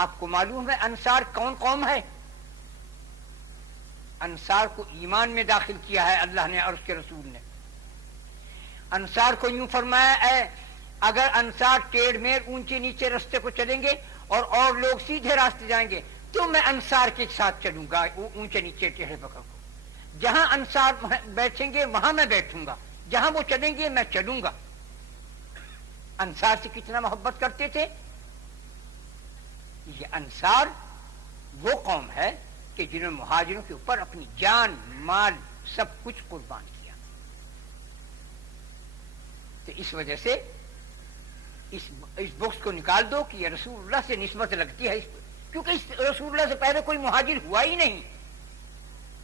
آپ کو معلوم ہے انصار کون قوم ہے؟ انصار کو ایمان میں داخل کیا ہے اللہ نے اور اس کے رسول نے. انصار کو یوں فرمایا اے اگر انصار ٹیڑھ میڑ اونچے نیچے راستے کو چلیں گے اور لوگ سیدھے راستے جائیں گے تو میں انصار کے ساتھ چلوں گا اونچے نیچے ٹیڑھے پکڑ کو. جہاں انصار بیٹھیں گے وہاں میں بیٹھوں گا، جہاں وہ چلیں گے میں چلوں گا. انصار سے کتنا محبت کرتے تھے. یہ انصار وہ قوم ہے کہ جنہوں نے مہاجروں کے اوپر اپنی جان مال سب کچھ قربان کیا. تو اس وجہ سے اس بخش کو نکال دو کہ یہ رسول اللہ سے نسبت لگتی ہے، کیونکہ اس رسول اللہ سے پہلے کوئی مہاجر ہوا ہی نہیں.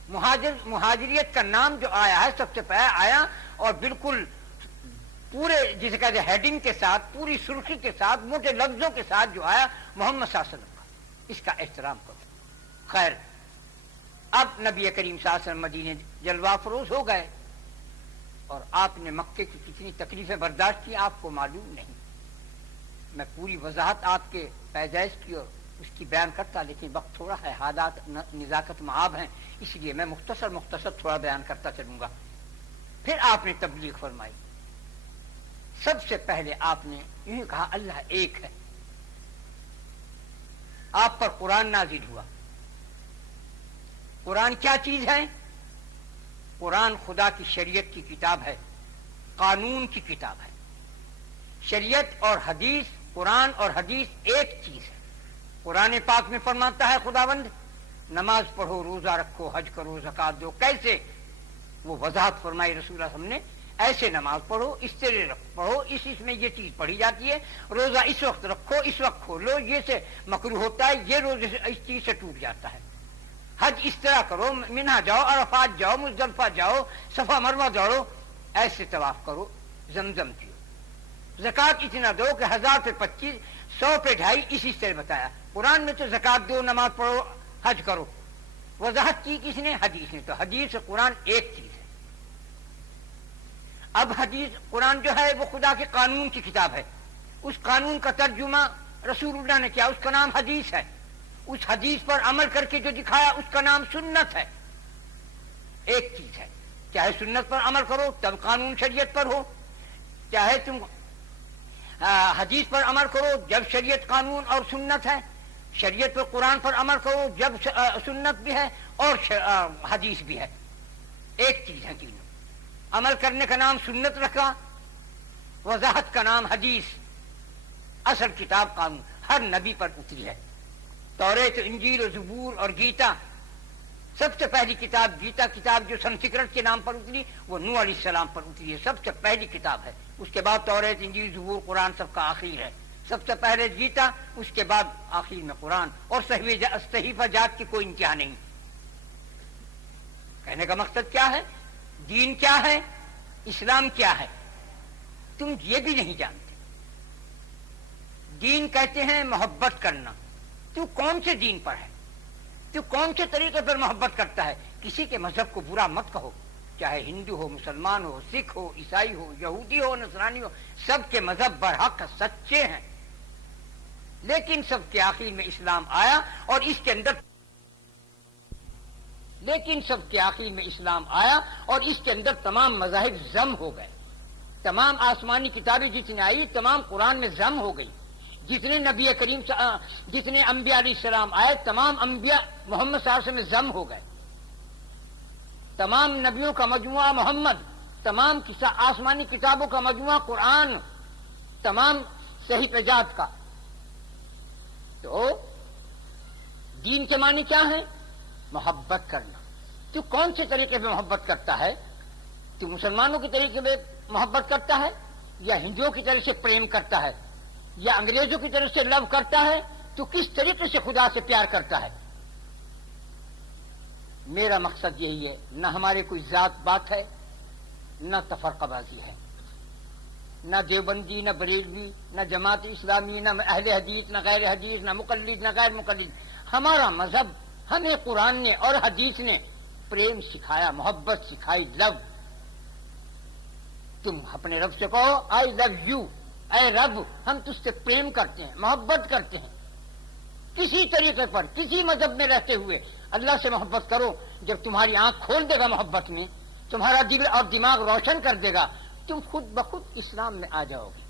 مہاجریت کا نام جو آیا ہے سب سے پہلے آیا اور بالکل پورے جسے کہتے ہیں ہیڈنگ کے ساتھ، پوری سرخی کے ساتھ، موٹے لفظوں کے ساتھ جو آیا محمد صلی اللہ علیہ وسلم کا. اس کا احترام کرو. خیر اب نبی کریم صلی اللہ علیہ وسلم مدینے جلوہ فروز ہو گئے اور آپ نے مکے کی کتنی تکلیفیں برداشت کی آپ کو معلوم نہیں. میں پوری وضاحت آپ کے پیدائش کی اور اس کی بیان کرتا، لیکن وقت تھوڑا ہے، حالات نزاکت معاب ہیں، اس لیے میں مختصر تھوڑا بیان کرتا چلوں گا. پھر آپ نے تبلیغ فرمائی. سب سے پہلے آپ نے یوں کہا اللہ ایک ہے. آپ پر قرآن نازل ہوا. قرآن کیا چیز ہے؟ قرآن خدا کی شریعت کی کتاب ہے، قانون کی کتاب ہے. شریعت اور حدیث، قرآن اور حدیث ایک چیز ہے. قرآن پاک میں فرماتا ہے خداوند نماز پڑھو، روزہ رکھو، حج کرو، زکات دو. کیسے؟ وہ وضاحت فرمائی رسول اللہ صلی اللہ علیہ وسلم نے. ایسے نماز پڑھو، اس طرح پڑھو، اس میں یہ چیز پڑھی جاتی ہے. روزہ اس وقت رکھو، اس وقت کھولو، یہ سے مکروہ ہوتا ہے، یہ روزے سے اس چیز سے ٹوٹ جاتا ہے. حج اس طرح کرو، منہا جاؤ، عرفات جاؤ، مزدلفہ جاؤ، صفا مروہ دوڑو، ایسے طواف کرو، زمزم پیو. زکات اتنا دو کہ 1000 پہ 25، 100 پہ 2.5، اسی طرح بتایا. قرآن میں تو زکات دو، نماز پڑھو، حج کرو. وضاحت کی کس نے؟ حدیث نے. تو حدیث قرآن ایک چیز ہے. اب حدیث قرآن جو ہے وہ خدا کے قانون کی کتاب ہے. اس قانون کا ترجمہ رسول اللہ نے کیا، اس کا نام حدیث ہے. اس حدیث پر عمل کر کے جو دکھایا اس کا نام سنت ہے. ایک چیز ہے. چاہے سنت پر عمل کرو تب قانون شریعت پر ہو، چاہے تم حدیث پر عمل کرو جب شریعت قانون اور سنت ہے. شریعت پر قرآن پر عمل کرو جب سنت بھی ہے اور حدیث بھی ہے. ایک چیز ہے تینوں. عمل کرنے کا نام سنت رکھا، وضاحت کا نام حدیث. اصل کتاب قانون ہر نبی پر اتری ہے. توریت، انجیل و زبور اور گیتا. سب سے پہلی کتاب گیتا کتاب جو سنسکرت کے نام پر اتری وہ نوح علیہ السلام پر اتری ہے. سب سے پہلی کتاب ہے. اس کے بعد توریت، انجیل، زبور، قرآن سب کا آخر ہے. سب سے پہلے گیتا، اس کے بعد آخر میں قرآن. اور صحیفہ جات کی کوئی انتہا نہیں. کہنے کا مقصد کیا ہے؟ دین کیا ہے، اسلام کیا ہے، تم یہ بھی نہیں جانتے. دین کہتے ہیں محبت کرنا. تو کون سے دین پر ہے؟ تو کون سے طریقے پر محبت کرتا ہے؟ کسی کے مذہب کو برا مت کہو، چاہے ہندو ہو، مسلمان ہو، سکھ ہو، عیسائی ہو، یہودی ہو، نصرانی ہو، سب کے مذہب برحق سچے ہیں. لیکن سب کے آخر میں اسلام آیا اور اس کے اندر تمام مذاہب ضم ہو گئے. تمام آسمانی کتابیں جتنی آئی تمام قرآن میں ضم ہو گئی. جتنے نبی کریم جتنے انبیاء علیہ السلام آئے تمام انبیاء محمد صلی اللہ علیہ وسلم میں ضم ہو گئے. تمام نبیوں کا مجموعہ محمد، تمام آسمانی کتابوں کا مجموعہ قرآن، تمام صحیح جات کا. تو دین کے معنی کیا ہے؟ محبت کرنا. تو کون سے طریقے پہ محبت کرتا ہے؟ تو مسلمانوں کے طریقے پہ محبت کرتا ہے یا ہندوؤں کی طرف سے پریم کرتا ہے یا انگریزوں کی طرف سے لو کرتا ہے؟ تو کس طریقے سے خدا سے پیار کرتا ہے؟ میرا مقصد یہی ہے. نہ ہمارے کوئی ذات بات ہے، نہ تفرقہ بازی ہے، نہ دیوبندی، نہ بریلوی، نہ جماعت اسلامی، نہ اہل حدیث، نہ غیر حدیث، نہ مقلد، نہ غیر مقلد. ہمارا مذہب ہمیں قرآن نے اور حدیث نے پریم سکھایا، محبت سکھائی، لو. تم اپنے رب سے کہو آئی لو یو، اے رب ہم تجھ سے پریم کرتے ہیں، محبت کرتے ہیں. کسی طریقے پر کسی مذہب میں رہتے ہوئے اللہ سے محبت کرو. جب تمہاری آنکھ کھول دے گا محبت میں، تمہارا دل اور دماغ روشن کر دے گا، تم خود بخود اسلام میں آ جاؤ گے.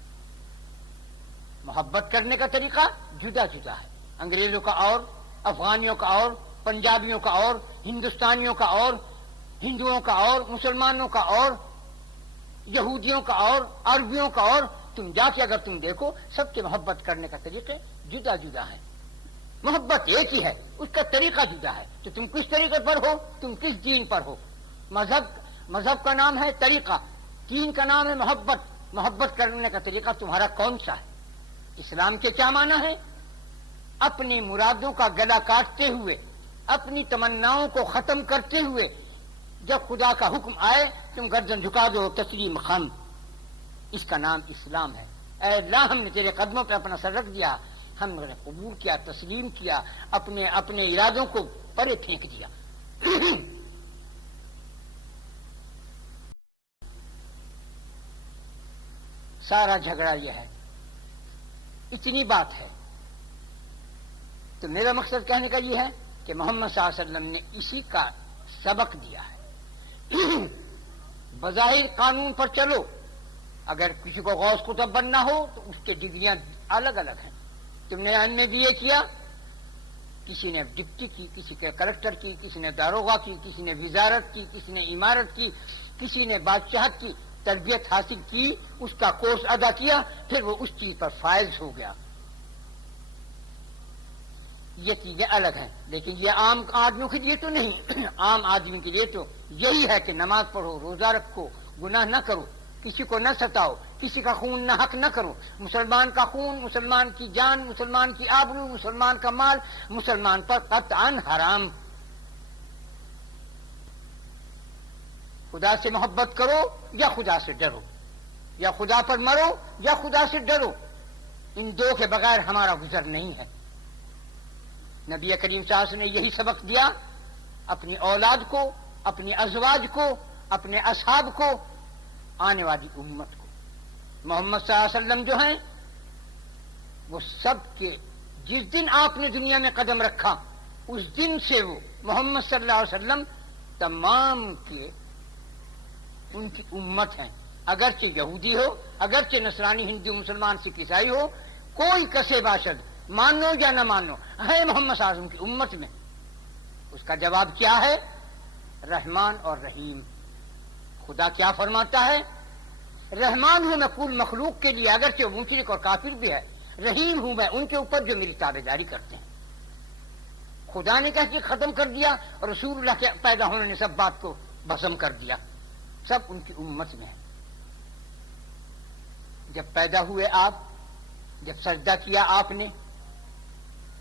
محبت کرنے کا طریقہ جدا جدا ہے. انگریزوں کا اور، افغانیوں کا اور، پنجابیوں کا اور، ہندوستانیوں کا اور، ہندوؤں کا اور، مسلمانوں کا اور، یہودیوں کا اور، عربیوں کا اور. تم جا کے اگر تم دیکھو سب کے محبت کرنے کا طریقے جدا جدا ہے. محبت ایک ہی ہے، اس کا طریقہ جدا ہے. تو تم کس طریقے پر ہو، تم کس دین پر ہو. مذہب کا نام ہے طریقہ، دین کا نام ہے محبت. محبت کرنے کا طریقہ تمہارا کون سا ہے؟ اسلام کے کیا معنی ہے؟ اپنی مرادوں کا گلا کاٹتے ہوئے، اپنی تمناؤں کو ختم کرتے ہوئے جب خدا کا حکم آئے تم گردن جھکا دو، تسلیم خم. اس کا نام اسلام ہے. اے اللہ، ہم نے تیرے قدموں پہ اپنا سر رکھ دیا، ہم نے قبول کیا، تسلیم کیا، اپنے ارادوں کو پرے پھینک دیا. سارا جھگڑا یہ ہے. اتنی بات ہے. تو میرا مقصد کہنے کا یہ ہے کہ محمد صلی اللہ علیہ وسلم نے اسی کا سبق دیا ہے. بظاہر قانون پر چلو، اگر کسی کو غوث قطب بننا ہو تو اس کے ڈگریاں الگ الگ ہیں. تم نے ایم اے بی اے کیا، کسی نے ڈپٹی کی، کسی نے کلکٹر کی، کسی نے داروغہ کی، کسی نے وزارت کی، کسی نے عمارت کی، کسی نے بادشاہت کی. تربیت حاصل کی، اس کا کورس ادا کیا، پھر وہ اس چیز پر فائز ہو گیا. یہ چیزیں الگ ہیں. لیکن یہ عام آدمیوں کے لیے تو نہیں. عام آدمی کے لیے تو یہی ہے کہ نماز پڑھو، روزہ رکھو، گناہ نہ کرو، کسی کو نہ ستاؤ، کسی کا خون نہ حق نہ کرو. مسلمان کا خون، مسلمان کی جان، مسلمان کی آبرو، مسلمان کا مال مسلمان پر قطعاً حرام. خدا سے محبت کرو یا خدا سے ڈرو، یا خدا پر مرو یا خدا سے ڈرو. ان دو کے بغیر ہمارا گزر نہیں ہے. نبی کریم صلی اللہ علیہ وسلم نے یہی سبق دیا اپنی اولاد کو، اپنی ازواج کو، اپنے اصحاب کو، آنے والی امت کو. محمد صلی اللہ علیہ وسلم جو ہیں وہ سب کے، جس دن آپ نے دنیا میں قدم رکھا اس دن سے وہ محمد صلی اللہ علیہ وسلم تمام کے ان کی امت ہیں. اگرچہ یہودی ہو، اگرچہ نصرانی، ہندو، مسلمان، سکھ، عیسائی ہو، کوئی کسے باشد، مانو یا نہ مانو، ہے محمد صلی اللہ علیہ وسلم کی امت میں. اس کا جواب کیا ہے؟ رحمان اور رحیم. خدا کیا فرماتا ہے؟ رحمان ہوں میں کل مخلوق کے لیے، اگرچہ وہ مشرک اور کافر بھی ہے. رحیم ہوں میں ان کے اوپر جو میری تابع داری کرتے ہیں. خدا نے کیسے ختم کر دیا، اور رسول اللہ کے پیدا ہونے نے سب بات کو بھسم کر دیا. سب ان کی امت میں ہے. جب پیدا ہوئے آپ، جب سجدہ کیا آپ نے،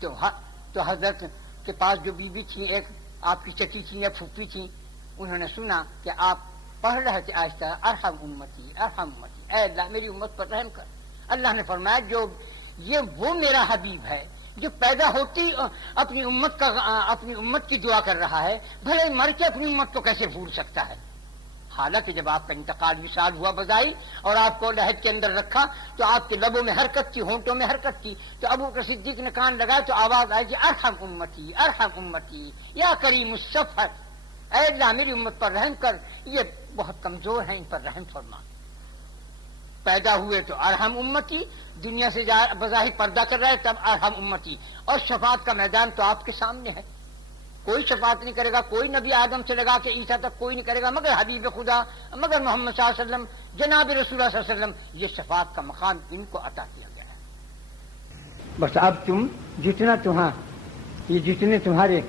تو حضرت کے پاس جو بی بی تھی، ایک آپ کی چچی تھی یا پھوپھی تھی، انہوں نے سنا کہ آپ پڑھ رہے تھے آہستہ، ارحم امتی ارحم امتی، اے اللہ میری امت پر رحم کر. اللہ نے فرمایا جو یہ وہ میرا حبیب ہے جو پیدا ہوتی اپنی امت کی دعا کر رہا ہے، بھلے مر کے اپنی امت کو کیسے بھول سکتا ہے. حالانکہ جب آپ کا انتقال وصال ہوا بظاہر اور آپ کو لحد کے اندر رکھا تو آپ کے لبوں میں حرکت تھی، ہونٹوں میں حرکت تھی. تو ابو بکر صدیق نے کان لگایا تو آواز آئی کہ ارحم امتی ارحم امتی یا کریم الشفقت، اے اللہ میری امت پر رحم کر، یہ بہت کمزور ہیں، ان پر رحم فرما. پیدا ہوئے تو ارحم امتی، دنیا سے بظاہر پردہ کر رہے تب ارحم امتی. اور شفاعت کا میدان تو آپ کے سامنے ہے. کوئی شفاعت نہیں کرے گا، کوئی نبی آدم سے لگا کے عیسیٰ تک کوئی نہیں کرے گا مگر حبیب خدا، مگر محمد صلی اللہ علیہ وسلم، جناب رسول اللہ صلی اللہ علیہ وسلم. یہ شفاعت کا مقام ان کو عطا کیا گیا ہے. بس اب تم یہ جتنے تمہارے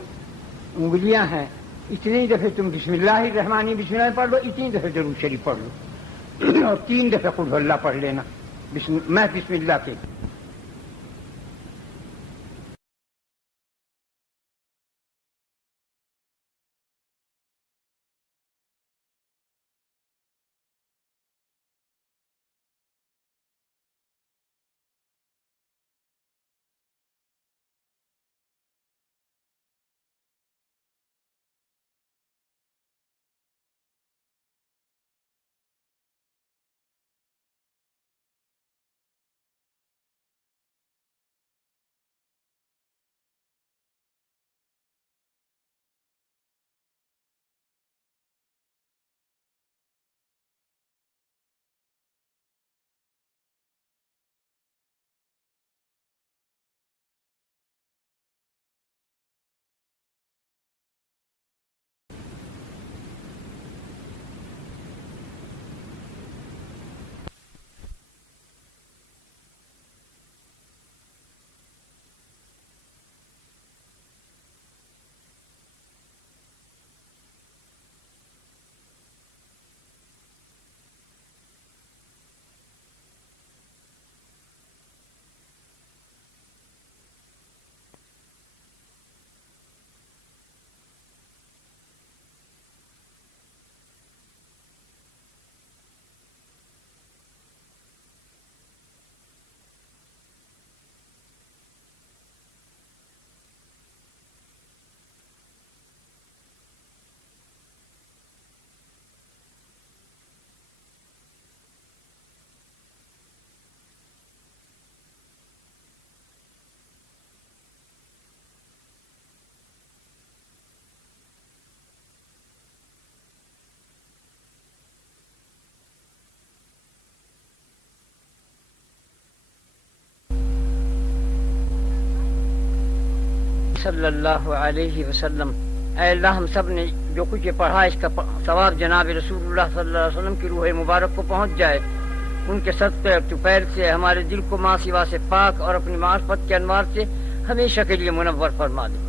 انگلیاں ہیں اتنی دفعہ تم بسم اللہ الرحمن بسم اللہ پڑھ لو، اتنی دفعہ درود شریف پڑھ لو، اور 3 دفعہ قل ہو اللہ پڑھ لینا میں بسم اللہ کے. صلی اللہ علیہ وسلم، اے اللہ ہم سب نے جو کچھ پڑھا اس کا ثواب جناب رسول اللہ صلی اللہ علیہ وسلم کی روح مبارک کو پہنچ جائے. ان کے صدقے اور طفیل سے ہمارے دل کو ماں سوا سے پاک اور اپنی معرفت کے انوار سے ہمیشہ کے لیے منور فرما دے.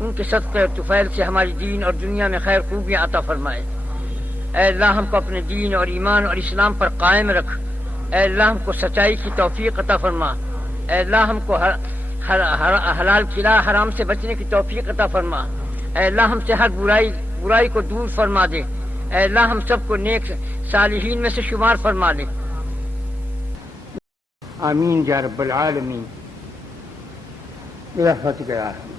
ان کے صدقے اور طفیل سے ہماری دین اور دنیا میں خیر خوبیاں عطا فرمائے. اے اللہ ہم کو اپنے دین اور ایمان اور اسلام پر قائم رکھ. اے اللہ ہم کو سچائی کی توفیق عطا فرما. اے اللہ ہم کو حلال کھلا حرام سے بچنے کی توفیق عطا فرما. اے اللہ ہم سے ہر برائی کو دور فرما دے. اے اللہ ہم سب کو نیک صالحین میں سے شمار فرما لے. آمین یا رب العالمین برحمتک یا ارحم